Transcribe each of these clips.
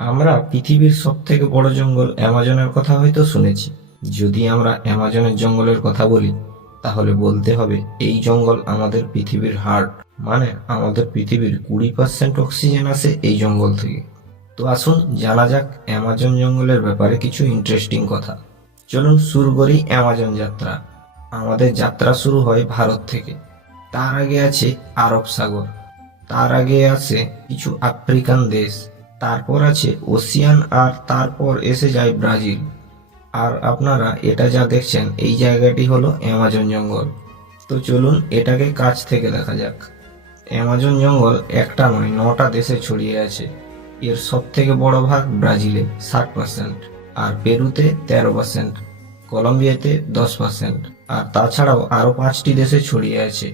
আমরা পৃথিবীর সব থেকে বড় জঙ্গল অ্যামাজনের কথা হয়তো শুনেছি। যদি আমরা অ্যামাজনের জঙ্গলের কথা বলি, তাহলে বলতে হবে এই জঙ্গল আমাদের পৃথিবীর হার্ট। মানে আমাদের পৃথিবীর 20% অক্সিজেন আসে এই জঙ্গল থেকে। তো আসুন জানা যাক অ্যামাজন জঙ্গলের ব্যাপারে কিছু ইন্টারেস্টিং কথা। চলুন শুরু করি অ্যামাজন যাত্রা। আমাদের যাত্রা শুরু হয় ভারত থেকে। তার আগে আছে আরব সাগর, তার আগে আছে কিছু আফ্রিকান দেশ, তারপর আছে ওসিয়ান, আর তারপর এসে যায় ব্রাজিল। আর আপনারা এটা যা দেখছেন এই জায়গাটি হলো অ্যামাজন জঙ্গল। তো চলুন এটাকে কাছ থেকে দেখা যাক। অ্যামাজন জঙ্গল একটা নয় 9টা দেশে ছড়িয়ে আছে। এর সব থেকে বড় ভাগ ব্রাজিলে 60%, আর পেরুতে 13%, কলম্বিয়াতে 10%, আর তাছাড়াও আরো 5টি দেশে ছড়িয়ে আছে।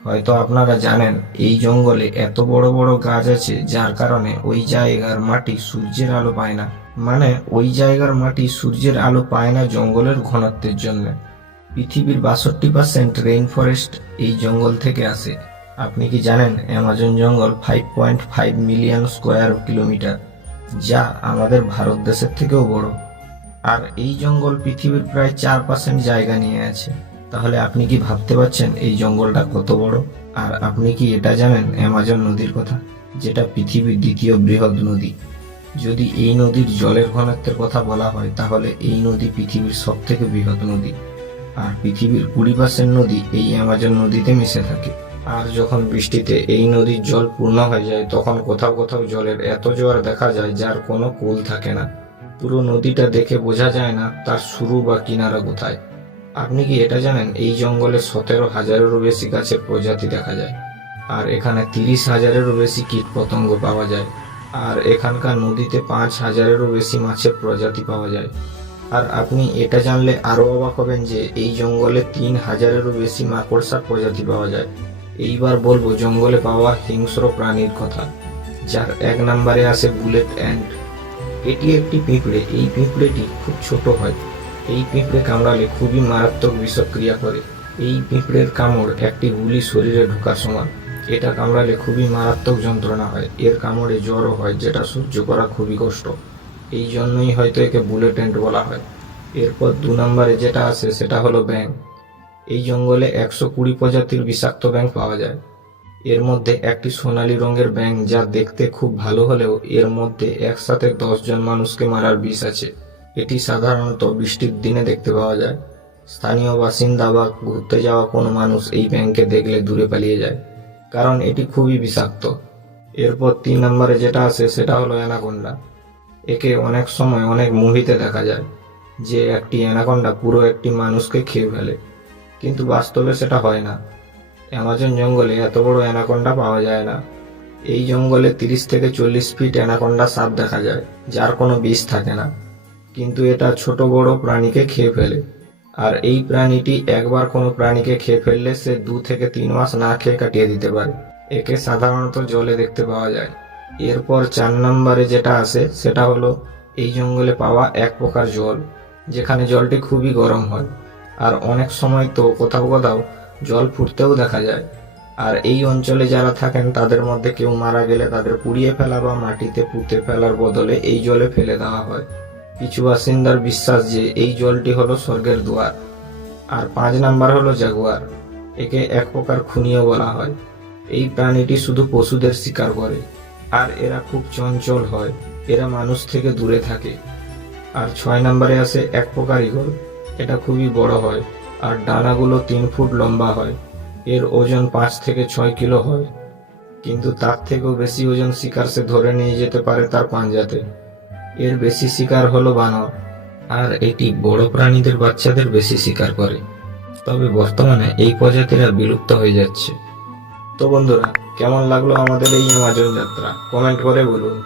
হয়তো আপনারা জানেন এই জঙ্গলে এত বড় বড় গাছ আছে যার কারণে ওই জায়গার মাটি সূর্যের আলো পায় না। মানে ওই জায়গার মাটি সূর্যের আলো পায় না জঙ্গলের ঘনত্বের জন্য। পৃথিবীর 62% রেইন ফরেস্ট এই জঙ্গল থেকে আসে। আপনি কি জানেন অ্যামাজন জঙ্গল 5.5 মিলিয়ন স্কোয়ার কিলোমিটার, যা আমাদের ভারত দেশের থেকেও বড়। আর এই জঙ্গল পৃথিবীর প্রায় 4% জায়গা নিয়ে আছে। তাহলে আপনি কি ভাবতে পারছেন এই জঙ্গলটা কত বড়? আর আপনি কি এটা জানেন অ্যামাজন নদীর কথা, যেটা পৃথিবীর দ্বিতীয় বৃহৎ নদী? যদি এই নদীর জলের ঘনত্বের কথা বলা হয়, তাহলে এই নদী পৃথিবীর সব থেকে বৃহৎ নদী। আর পৃথিবীর 20% নদী এই অ্যামাজন নদীতে মিশে থাকে। আর যখন বৃষ্টিতে এই নদীর জল পূর্ণ হয়ে যায়, তখন কোথাও কোথাও জলের এত জোয়ার দেখা যায় যার কোনো কুল থাকে না। পুরো নদীটা দেখে বোঝা যায় না তার শুরু বা কিনারা কোথায়। আপনি কি এটা জানেন এই জঙ্গলে 17,000-এরও বেশি গাছের প্রজাতি দেখা যায়, আর এখানে 30,000-এরও বেশি কীট পতঙ্গ পাওয়া যায়, আর এখানকার নদীতে 5,000-এরও বেশি মাছের প্রজাতি পাওয়া যায়। আর আপনি এটা জানলে আরো অবাক হবেন যে এই জঙ্গলে 3,000-এরও বেশি মাকড়সার প্রজাতি পাওয়া যায়। এইবার বলবো জঙ্গলে পাওয়া হিংস্র প্রাণীর কথা, যার 1 নম্বরে আসে বুলেট অ্যান্ট। এটি একটি পিঁপড়ে। এই পিঁপড়েটি খুব ছোট হয়। এই পিঁপড়ে কামড়ালে খুবই মারাত্মক বিষক্রিয়া করে। এই পিঁপড়ের কামড় একটি গুলি শরীরে ঢোকার সমান। এটা কামড়ালে খুবই মারাত্মক যন্ত্রণা হয়। এর কামড়ে জ্বরও হয়, যেটা সহ্য করা খুবই কষ্ট। এই জন্যই হয়তো একে বুলেট অ্যান্ট বলা হয়। এরপর 2 নম্বরে যেটা আসে সেটা হলো ব্যাঙ। এই জঙ্গলে 120 প্রজাতির বিষাক্ত ব্যাঙ পাওয়া যায়। এর মধ্যে একটি সোনালী রঙের ব্যাঙ, যা দেখতে খুব ভালো হলেও এর মধ্যে একসাথে 10 জন মানুষকে মারার বিষ আছে। এটি সাধারণত বৃষ্টির দিনে দেখতে পাওয়া যায়। স্থানীয় বাসিন্দা বা ঘুরতে যাওয়া কোনো মানুষ এই ব্যাঙকে দেখলে দূরে পালিয়ে যায়, কারণ এটি খুবই বিষাক্ত। এরপর 3 নম্বরে যেটা আসে সেটা হলো অ্যানাকোন্ডা। একে অনেক সময় অনেক মুভিতে দেখা যায় যে একটি অ্যানাকোন্ডা পুরো একটি মানুষকে খেয়ে ফেলে, কিন্তু বাস্তবে সেটা হয় না। অ্যামাজন জঙ্গলে এত বড় অ্যানাকোন্ডা পাওয়া যায় না। এই জঙ্গলে 30 থেকে 40 ফিট অ্যানাকোন্ডা সাপ দেখা যায়, যার কোনো বিষ থাকে না, কিন্তু এটা ছোট বড় প্রাণীকে খেয়ে ফেলে। আর এই প্রাণীটি একবার কোনো প্রাণীকে খেয়ে ফেললে সে 2 থেকে 3 মাস না খেয়ে কাটিয়ে দিতে পারে। একে সাধারণত জলে দেখতে পাওয়া যায়। এরপর 4 নম্বরে যেটা আসে সেটা হলো এই জঙ্গলে পাওয়া এক প্রকার জল, যেখানে জলটি খুবই গরম হয়, আর অনেক সময় তো কোথাও কোথাও জল ফুটতেও দেখা যায়। আর এই অঞ্চলে যারা থাকেন তাদের মধ্যে কেউ মারা গেলে তাদের পুড়িয়ে ফেলা বা মাটিতে পুঁতে ফেলার বদলে এই জলে ফেলে দেওয়া হয়। কিছু বাসিন্দার বিশ্বাস যে এই জলটি হলো স্বর্গের দুয়ার। আর 5 নাম্বার হলো জাগুয়ার। একে এক প্রকার খুনিও বলা হয়। এই প্রাণীটি শুধু পশুদের শিকার করে, আর এরা খুব চঞ্চল হয়। এরা মানুষ থেকে দূরে থাকে। আর 6 নম্বরে আসে এক প্রকার ঈগল। এটা খুবই বড় হয়, আর ডানাগুলো 3 ফুট লম্বা হয়। এর ওজন 5 থেকে 6 কিলো হয়, কিন্তু তার থেকেও বেশি ওজন শিকার সে ধরে নিয়ে যেতে পারে তার পাঞ্জাতে। এর বেশি শিকার হলো বানর, আর এটি বড় প্রাণীদের বাচ্চাদের বেশি শিকার করে। তবে বর্তমানে এই প্রজাতিরা বিলুপ্ত হয়ে যাচ্ছে। তো বন্ধুরা, কেমন লাগলো আমাদের এই অ্যামাজন যাত্রা কমেন্ট করে বলুন।